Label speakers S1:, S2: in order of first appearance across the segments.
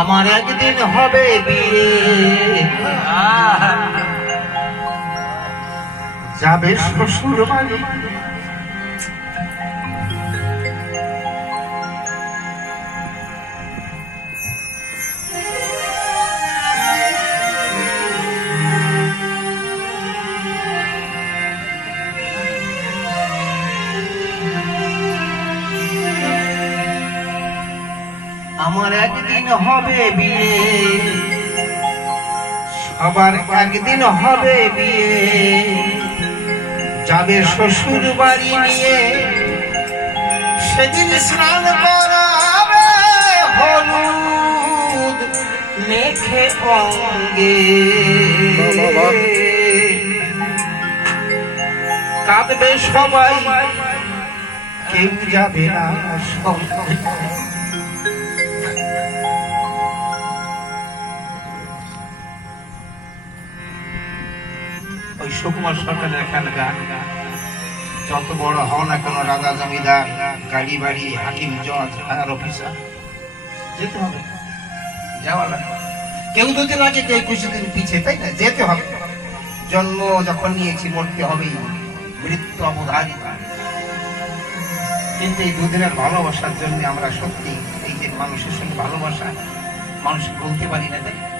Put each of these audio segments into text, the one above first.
S1: আমার একদিন হবে বিয়ে। যাবে শ্বশুর বাড়ি আমার একদিন হবে বিয়ে। সবার একদিন হবে বিয়ে। যাবে শ্বশুর বাড়ি নিয়ে, সেদিন স্নান করাবে হলুদ মেখে অঙ্গে। কাঁদবে সবাই, কেউ যাবে না সঙ্গে। ওই সুকুমার সরকারের এখানে গান যত বড় হও না কেন, রাজা জমিদার, গাড়ি বাড়ি, হাকিম, জজ থানার অফিসার, যেতে হবে। যাওয়া লাগবে। কেউ যদি লাগে কেউ খুশি দিন পিছে, তাই না? যেতে হবে। জন্ম যখন নিয়েছি, মরতে হবেই। মৃত্যু অবধারিত। কিন্তু এই দুদিনের ভালোবাসার জন্য আমরা সত্যি এই যে মানুষের সঙ্গে ভালোবাসা মানুষ বলতে পারি না তাই।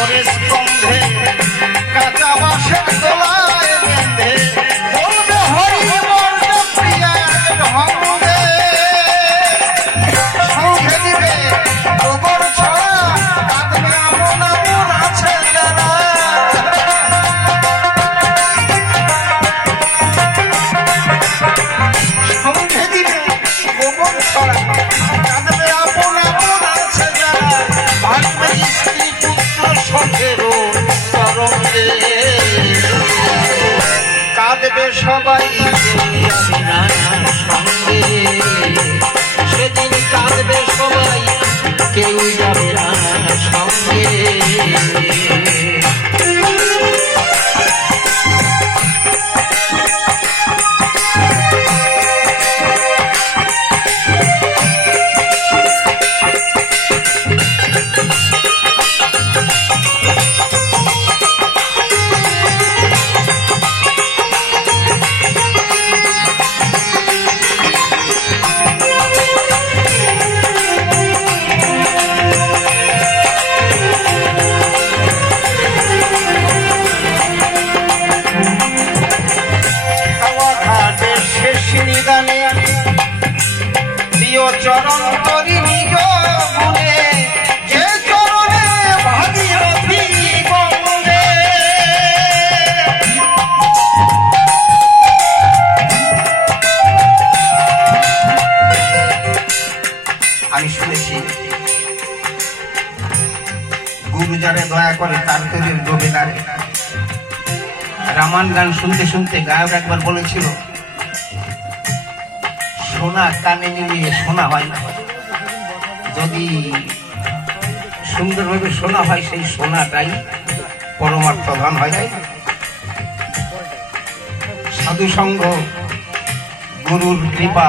S1: করে স্তম্ভে কাঁচা বাঁশের ফেলায় সঙ্গে গুরু যারে দয়া করে তার তৈরির ডোবে না রে। রামান গান শুনতে শুনতে গায়ক একবার বলেছিল, সোনা কানে নিয়ে শোনা হয় না যদি সুন্দরভাবে শোনা হয়, সেই সোনাটাই পরমার্থ ধন হয় না? সাধু সঙ্গ, গুরুর কৃপা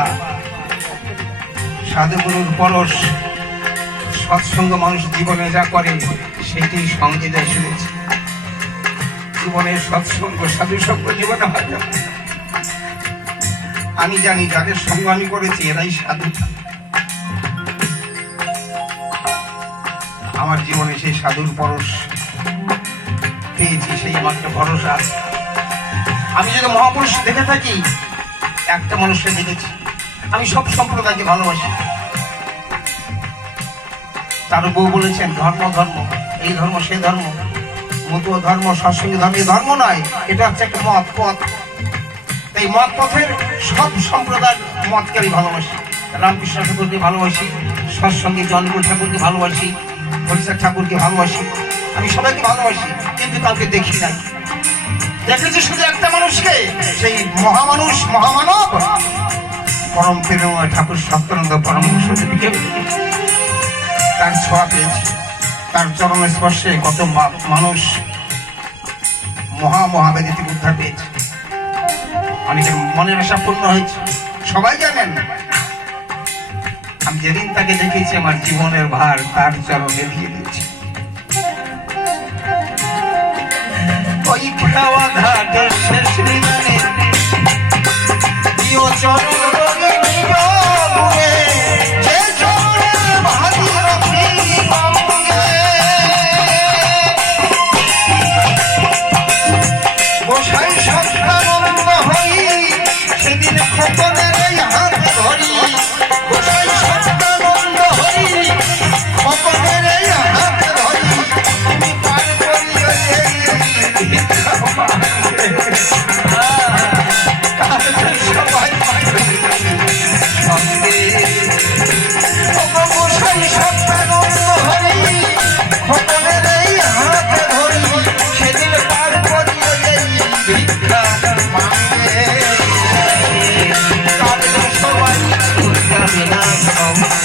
S1: সাধু গুরুর পরশ, সৎসঙ্গ মানুষ জীবনে যা করে সেটি সঙ্গে যা শুনেছি। জীবনের সৎসঙ্গ সাধু সঙ্গ জীবনে হয়। আমি জানি যাদের সঙ্গ আমি করেছি, এরাই সাধু। আমার জীবনে সেই সাধুর পরশ পেয়েছি, সেই আমার ভরসা। আমি যদি মহাপুরুষ দেখে থাকি, একটা মানুষকে দেখেছি। আমি সব সম্প্রদায়কে ভালোবাসি। তার বউ বলেছেন, ধর্ম ধর্ম। এই ধর্ম সে ধর্ম। মতুয় ধর্ম, সৎসঙ্গী ধর্ম, এই ধর্ম নয়। এটা হচ্ছে একটা মত পথ। এই মত পথের সব সম্প্রদায়ের মতকে আমি ভালোবাসি। রামকৃষ্ণ ঠাকুরকে ভালোবাসি, সৎসঙ্গী জনগুল ঠাকুরকে ভালোবাসি হরিচাঁদ ঠাকুরকে ভালোবাসি। আমি সবাইকে ভালোবাসি, কিন্তু কাউকে দেখি নাই। দেখেছি শুধু একটা মানুষকে, সেই মহামানুষ, মহামানব। পরম প্রেমময় ঠাকুর সত্যানন্দ পরম সত্যকে তার ছোঁয়া পেয়েছি। তার চরণ স্পর্শে কত মানুষ মহা মহাবেদী থেকে উদ্ধার পেয়েছে। অনেকের মনের আশা পূর্ণ হয়েছে। সবাই জানেন, আমি যেদিন তাকে দেখেছি, আমার জীবনের ভার তার চরণে দিয়ে দিয়েছি। ওই খাওয়া ঘাটের শেষ প্রিয় চরণ